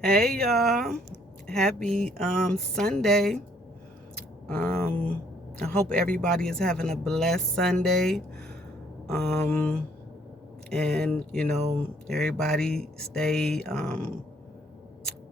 Hey y'all. Happy Sunday. Um I hope everybody is having a blessed Sunday. Um and everybody stay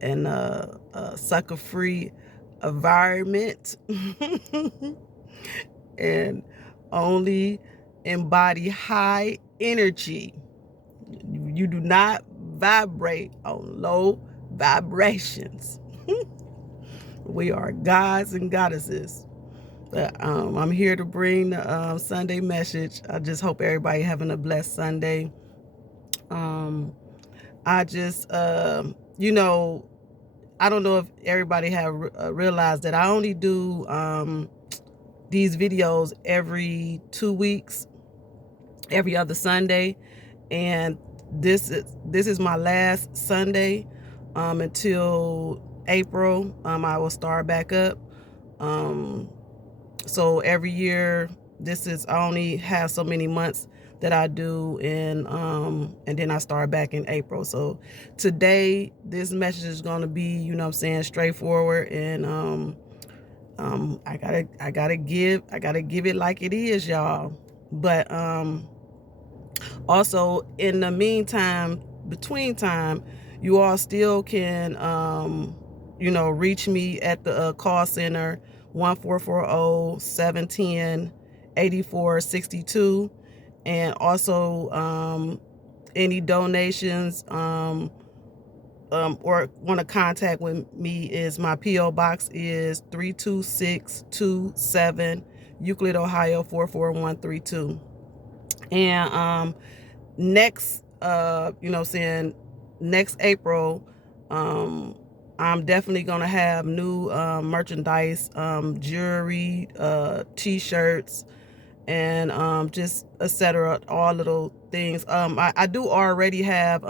in a sucker free environment and only embody high energy. You do not vibrate on low vibrations. We are gods and goddesses. But I'm here to bring the Sunday message. I just hope everybody having a blessed Sunday. Um, I just, I don't know if everybody have realized that I only do these videos every 2 weeks, every other Sunday, and this is my last Sunday until April. I will start back up. Um, So every year, I only have so many months that I do, and then I start back in April. So today, this message is going to be, straightforward, and I gotta give it like it is, y'all. But also in the meantime, between time, you all still can reach me at the call center 1440-710-8462, and also any donations or want to contact with me is my PO box is 32627 Euclid, Ohio 44132. And next next April, I'm definitely gonna have new merchandise, jewelry, t-shirts, and just etc., all little things. I do already have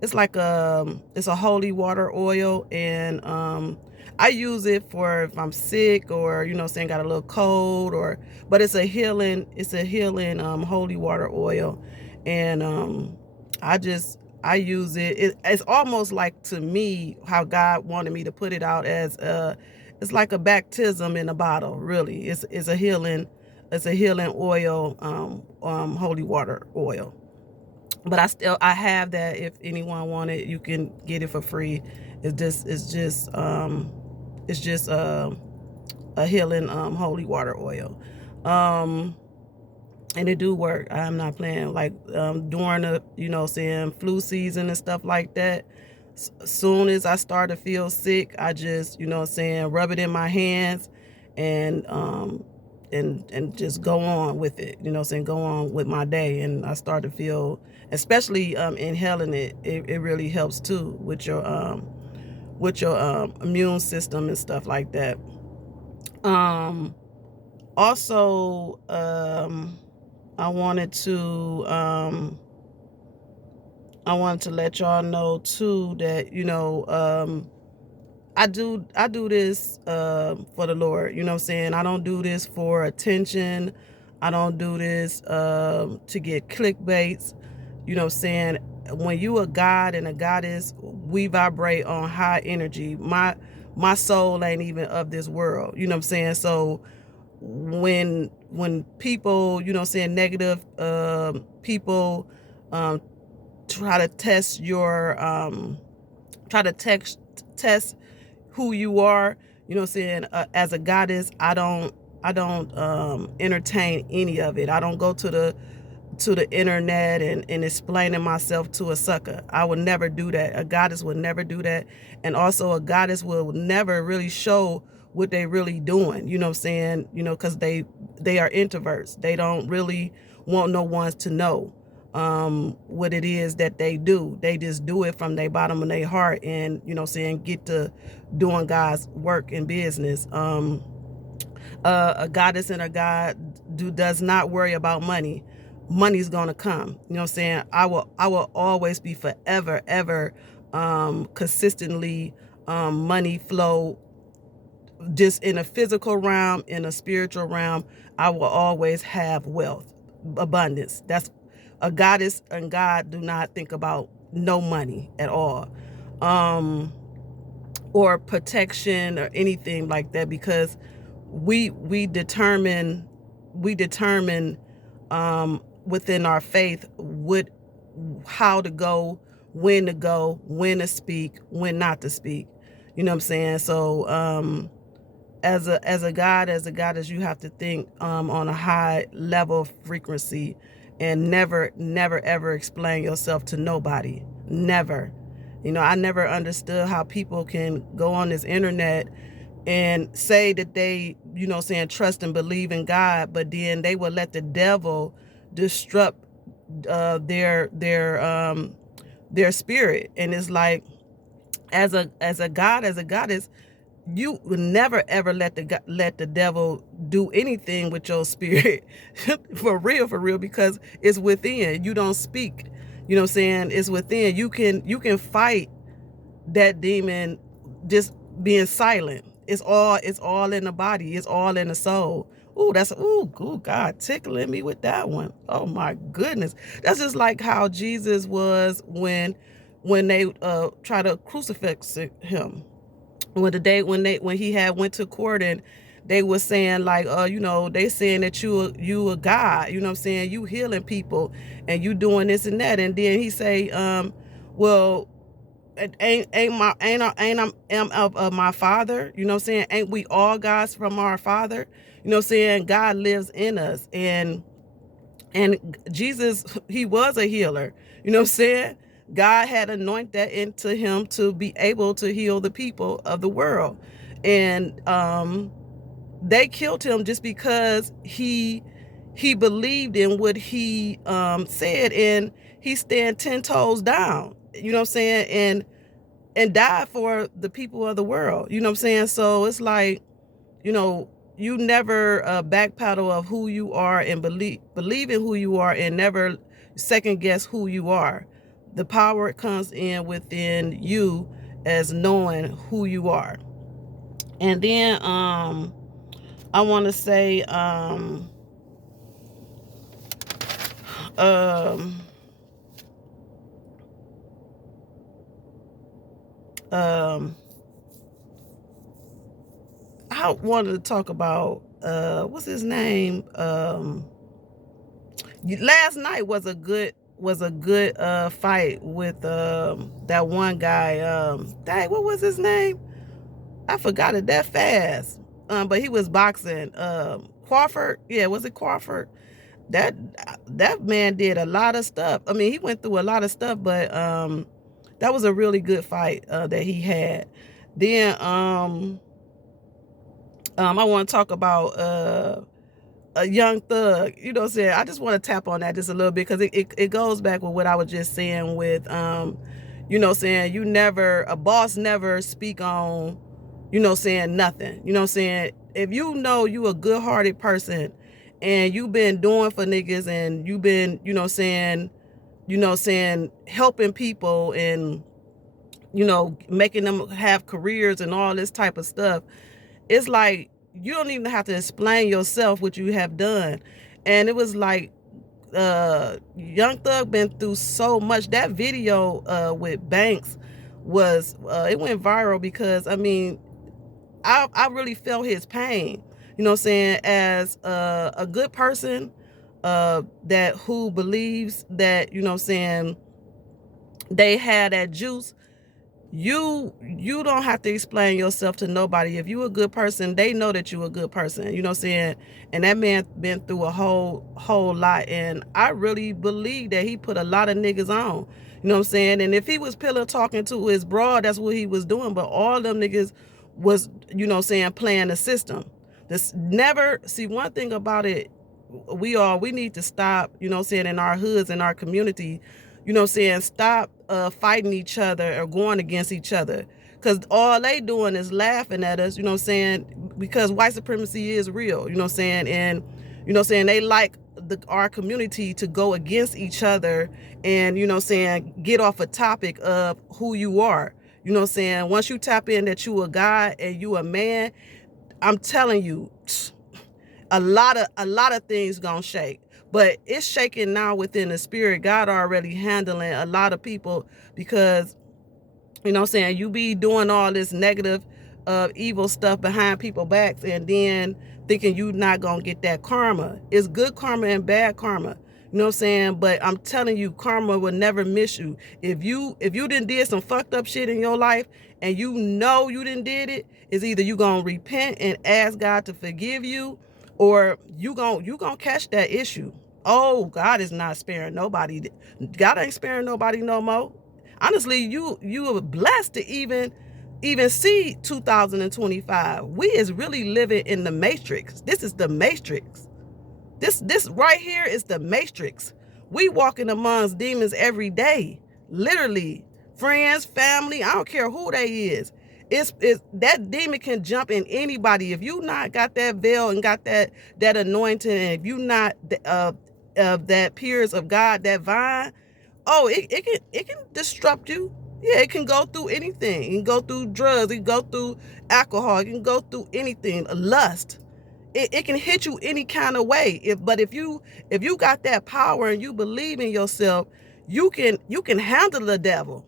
it's a holy water oil, and I use it for if I'm sick, or saying got a little cold, or but it's a healing holy water oil. And I use it's almost like, to me, how God wanted me to put it out, as it's like a baptism in a bottle. Really, it's a healing oil, holy water oil. But I have that. If anyone want it, you can get it for free. It's just a healing holy water oil. Um, and it do work. I'm not playing. Like during the saying flu season and stuff like that. Soon as I start to feel sick, I just saying rub it in my hands, and just go on with it. Saying go on with my day, and I start to feel, especially inhaling it. It really helps too with your immune system and stuff like that. Um, Also, I wanted to let y'all know too that I do this for the Lord. You know what I'm saying? I don't do this for attention. I don't do this to get clickbaits. You know what I'm saying? When you a god and a goddess, we vibrate on high energy. My soul ain't even of this world. You know what I'm saying? So when people, saying negative people um try to test your try to test who you are, saying as a goddess, I don't entertain any of it. I don't go to the internet and explaining myself to a sucker. I would never do that. A goddess would never do that. And also a goddess will never really show what they really doing, you know what I'm saying? Because they are introverts. They don't really want no ones to know what it is that they do. They just do it from their bottom of their heart, and saying get to doing God's work and business. A goddess and a god does not worry about money. Money's gonna come. You know what I'm saying? I will always be forever, ever consistently money flow, just in a physical realm, in a spiritual realm. I will always have wealth, abundance. That's a goddess, and God do not think about no money at all. um, or protection or anything like that, because we determine within our faith how to go, when to speak, when not to speak. You know what I'm saying? So as a goddess, you have to think on a high level of frequency, and never ever explain yourself to nobody. Never. I never understood how people can go on this internet and say that they, trust and believe in God, but then they will let the devil disrupt their spirit. And it's like, as a goddess, you would never ever let the devil do anything with your spirit. For real, because it's within. You don't speak. You know what I'm saying? It's within. You can fight that demon just being silent. It's all in the body. It's all in the soul. Ooh, God tickling me with that one. Oh my goodness. That's just like how Jesus was when they try to crucifix him. When he had went to court, and they were saying like, they saying that you a God, you know what I'm saying, you healing people and you doing this and that. And then he say, well, am of my Father, you know what I'm saying? Ain't we all gods from our Father? You know what I'm saying? God lives in us, and Jesus, he was a healer. You know what I'm saying? God had anointed that into him to be able to heal the people of the world. And they killed him just because he believed in what he said, and he stand 10 toes down, you know what I'm saying, and died for the people of the world. You know what I'm saying? So it's like, you never backpedal of who you are, and believe in who you are, and never second guess who you are. The power comes in within you as knowing who you are. And then I want to say I wanted to talk about what's his name. Last night was a good fight with that one guy. Dang, what was his name? I forgot it that fast. But he was boxing. Crawford, yeah, was it Crawford? That man did a lot of stuff. I mean, he went through a lot of stuff, but that was a really good fight that he had. Then I want to talk about a Young Thug. You know what I'm saying? I just want to tap on that just a little bit, because it goes back with what I was just saying with you know what I'm saying, a boss never speak on, saying nothing. You know what I'm saying? If you know you a good-hearted person, and you've been doing for niggas, and you've been, helping people, and making them have careers and all this type of stuff, it's like you don't even have to explain yourself what you have done. And it was like Young Thug been through so much. That video with Banks was it went viral, because I mean, I really felt his pain, you know what I'm saying, as a good person that who believes that, you know what I'm saying, they had that juice. You don't have to explain yourself to nobody. If you a good person, they know that you a good person, you know what I'm saying. And that man been through a whole lot, and I really believe that he put a lot of niggas on, you know what I'm saying. And if he was pillow talking to his broad, that's what he was doing. But all them niggas was, you know what I'm saying, playing the system. This never see one thing about it, we need to stop, you know what I'm saying, in our hoods, in our community, you know what I'm saying, stop fighting each other or going against each other, because all they doing is laughing at us, you know what I'm saying, because white supremacy is real, you know what I'm saying. And you know what I'm saying, they like our community to go against each other, and you know what I'm saying, get off a topic of who you are, you know what I'm saying. Once you tap in that you a guy and you a man, I'm telling you, a lot of things gonna shake. But it's shaking now within the spirit. God already handling a lot of people, because You know what I'm saying? You be doing all this negative, evil stuff behind people's backs, and then thinking you not gonna get that karma. It's good karma and bad karma. You know what I'm saying? But I'm telling you, karma will never miss you. If you didn't did some fucked up shit in your life and you know you didn't did it, it's either you gonna repent and ask God to forgive you, or you gonna catch that issue. Oh, God is not sparing nobody. God ain't sparing nobody no more. Honestly, you are blessed to even see 2025. We is really living in the matrix. This is the matrix. This right here is the matrix. We walking amongst demons every day, literally. Friends, family, I don't care who they is. It's that demon can jump in anybody. If you not got that veil and got that anointing, and if you not that peers of God, that vine, oh, it can disrupt you. Yeah, it can go through anything. It can go through drugs. It can go through alcohol. It can go through anything. Lust. It can hit you any kind of way. But if you got that power and you believe in yourself, you can handle the devil.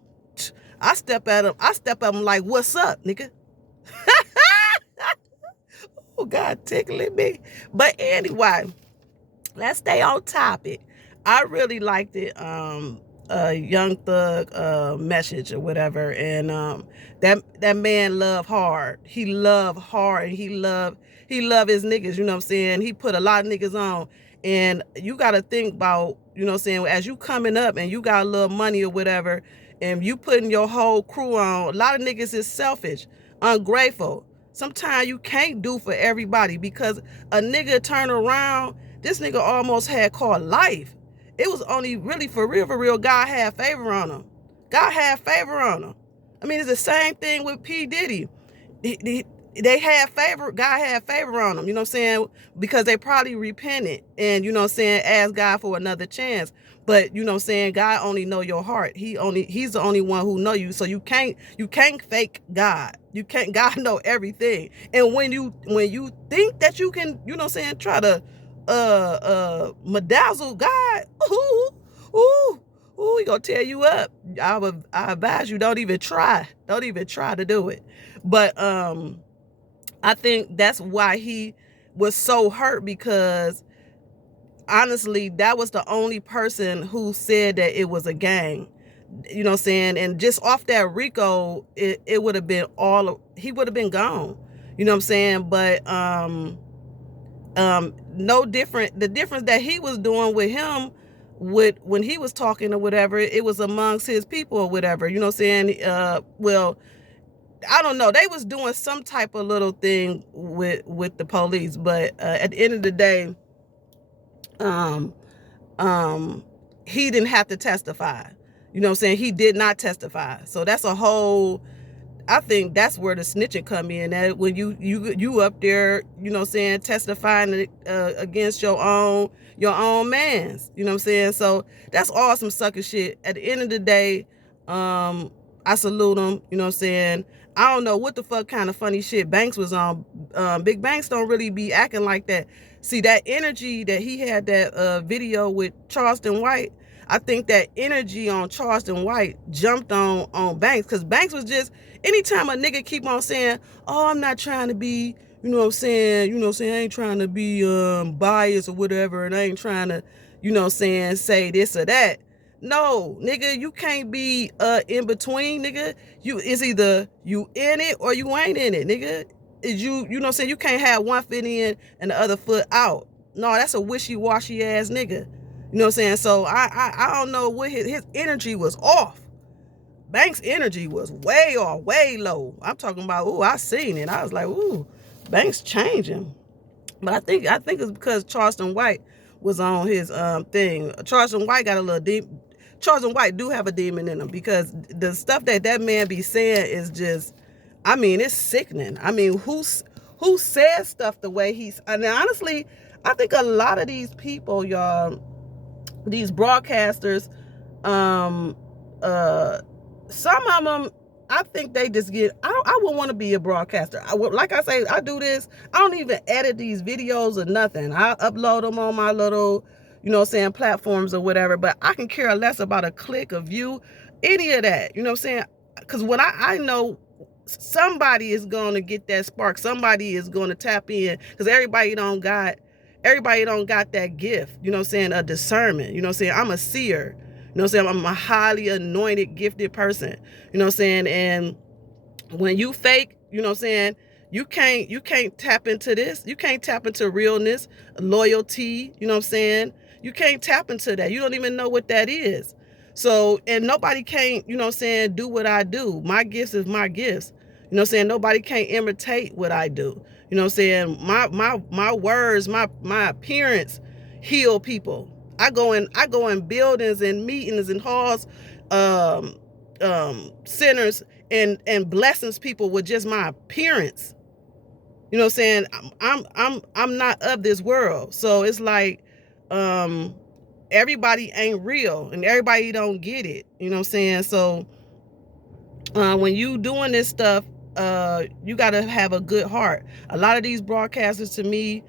I step at him like, what's up, nigga? Oh, God tickling me. But anyway, let's stay on topic. I really liked it. Young Thug message or whatever, and that man love hard. He love hard, and he love his niggas. You know what I'm saying? He put a lot of niggas on, and you got to think about, you know what I'm saying, as you coming up and you got a little money or whatever, and you putting your whole crew on. A lot of niggas is selfish, ungrateful. Sometimes you can't do for everybody, because a nigga turn around. This nigga almost had caught life. It was only really for real, God had favor on him. God had favor on him. I mean, it's the same thing with P. Diddy. They had favor, God had favor on them, you know what I'm saying? Because they probably repented and, you know what I'm saying, asked God for another chance. But, you know what I'm saying, God only know your heart. He's the only one who know you. So you can't fake God. You can't, God know everything. And when you think that you can, you know what I'm saying, try to bedazzle God, he gonna tear you up. I advise you, don't even try to do it. But I think that's why he was so hurt, because honestly, that was the only person who said that it was a gang. You know what I'm saying? And just off that RICO, it would have been he would have been gone. You know what I'm saying? But no different. The difference that he was doing with him, when he was talking or whatever, it was amongst his people or whatever. You know what I'm saying? Well, I don't know. They was doing some type of little thing with the police, but at the end of the day, he didn't have to testify. You know what I'm saying? He did not testify. So that's a whole, I think that's where the snitching come in. That when you up there, you know what I'm saying, testifying against your own mans. You know what I'm saying? So that's awesome sucker shit. At the end of the day, I salute him. You know what I'm saying? I don't know what the fuck kind of funny shit Banks was on. Big Banks don't really be acting like that. See, that energy that he had, that video with Charleston White, I think that energy on Charleston White jumped on Banks, because Banks was just, anytime a nigga keep on saying, oh, I'm not trying to be, you know what I'm saying, I ain't trying to be biased or whatever, and I ain't trying to, you know what I'm saying, say this or that. No, nigga, you can't be in between, nigga. It's either you in it or you ain't in it, nigga. You know what I'm saying? You can't have one foot in and the other foot out. No, that's a wishy-washy ass nigga. You know what I'm saying? So I don't know what his energy was off. Banks' energy was way off, way low. I'm talking about, I seen it. I was like, Banks changing. But I think it's because Charleston White was on his thing. Charleston White got a little deep. Charleston White do have a demon in him, because the stuff that man be saying is just, I mean, it's sickening. I mean, who says stuff the way he's, and honestly, I think a lot of these people, y'all, these broadcasters, some of them, I think they just get, I wouldn't want to be a broadcaster. Like I say, I do this, I don't even edit these videos or nothing. I upload them on my little, you know what I'm saying, platforms or whatever, but I can care less about a click, a view, any of that. You know what I'm saying? because when I know somebody is going to get that spark, somebody is going to tap in, because everybody don't got that gift, you know what I'm saying, a discernment, you know what I'm saying. I'm a seer, you know what I'm saying. I'm a highly anointed, gifted person, you know what I'm saying. And when you fake, you know what I'm saying, you can't tap into this. You can't tap into realness, loyalty, you know what I'm saying. You can't tap into that. You don't even know what that is. So, and nobody can't, you know what I'm saying, do what I do. My gifts is my gifts. You know what I'm saying? Nobody can't imitate what I do. You know what I'm saying? My words, my appearance heal people. I go in buildings and meetings and halls, centers, and blessings people with just my appearance. You know what I'm saying? I'm not of this world. So it's like everybody ain't real and everybody don't get it. You know what I'm saying? So when you doing this stuff, you got to have a good heart. A lot of these broadcasters, to me,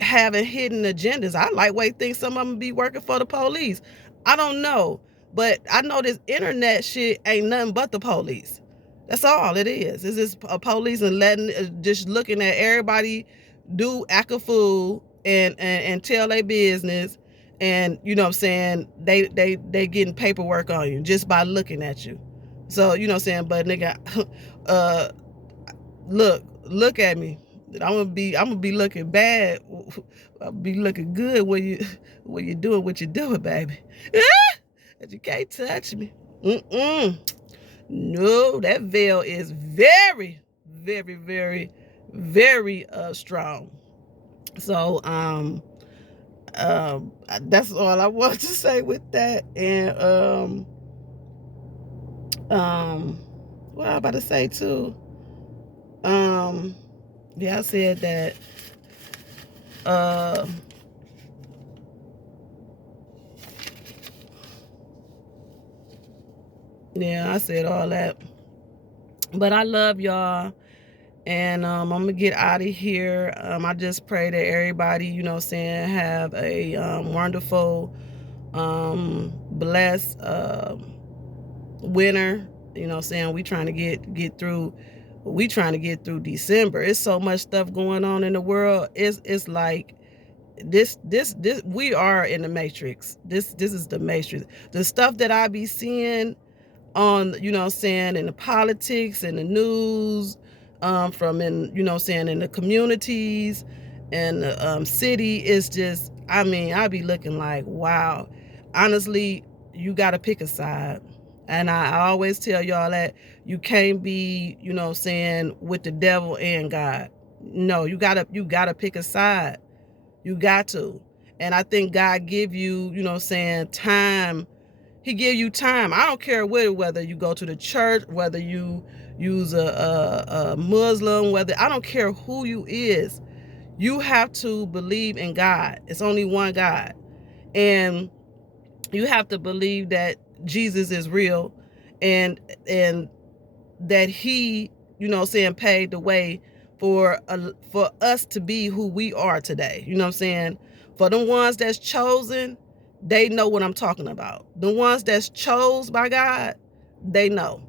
having hidden agendas. I lightweight think some of them be working for the police. I don't know, but I know this internet shit ain't nothing but the police. That's all it is. It's just a police and just looking at everybody act a fool and tell their business, and you know what I'm saying, they getting paperwork on you just by looking at you. So you know what I'm saying, but nigga, look at me. I'm gonna be looking bad. I'll be looking good when you doing what you're doing, baby. But you can't touch me. No, that veil is very, very, very, very strong. So that's all I want to say with that. And what I about to say too. Yeah, I said that. Yeah, I said all that. But I love y'all. And I'm gonna get out of here. I just pray that everybody, you know what I'm saying, have a wonderful, blessed winter. You know what I'm saying? We trying to get through December. It's so much stuff going on in the world. It's like this we are in the matrix. This is the matrix. The stuff that I be seeing on, you know what I'm saying, in the politics and the news, from you know what I'm saying, in the communities and the city, is just, I mean, I be looking like, wow. Honestly, you got to pick a side. And I always tell y'all that you can't be, you know what I'm saying, with the devil and God. No, you gotta pick a side. You got to. And I think God give you, you know what I'm saying, time. He give you time. I don't care whether you go to the church, whether you use a Muslim, I don't care who you is. You have to believe in God. It's only one God. And you have to believe that Jesus is real, and that he, you know what I'm saying, paid the way for us to be who we are today. You know what I'm saying? For the ones that's chosen, they know what I'm talking about. The ones that's chose by God, they know.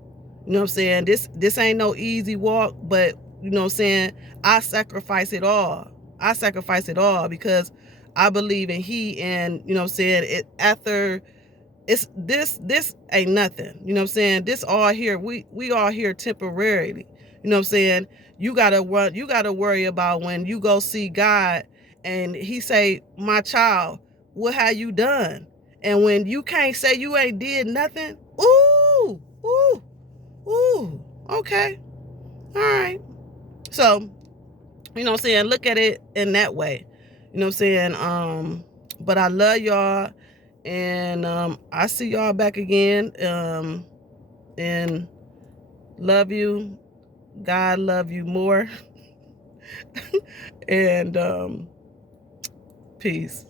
You know what I'm saying? This ain't no easy walk, but you know what I'm saying, I sacrifice it all. I sacrifice it all because I believe in he, and you know what I'm saying, it's this ain't nothing. You know what I'm saying? This all here, we all here temporarily. You know what I'm saying? You gotta worry about when you go see God and he say, my child, what have you done? And when you can't say you ain't did nothing, ooh, okay, all right. So, you know what I'm saying, look at it in that way. You know what I'm saying? But I love y'all, and I see y'all back again. And love you. God love you more. And peace.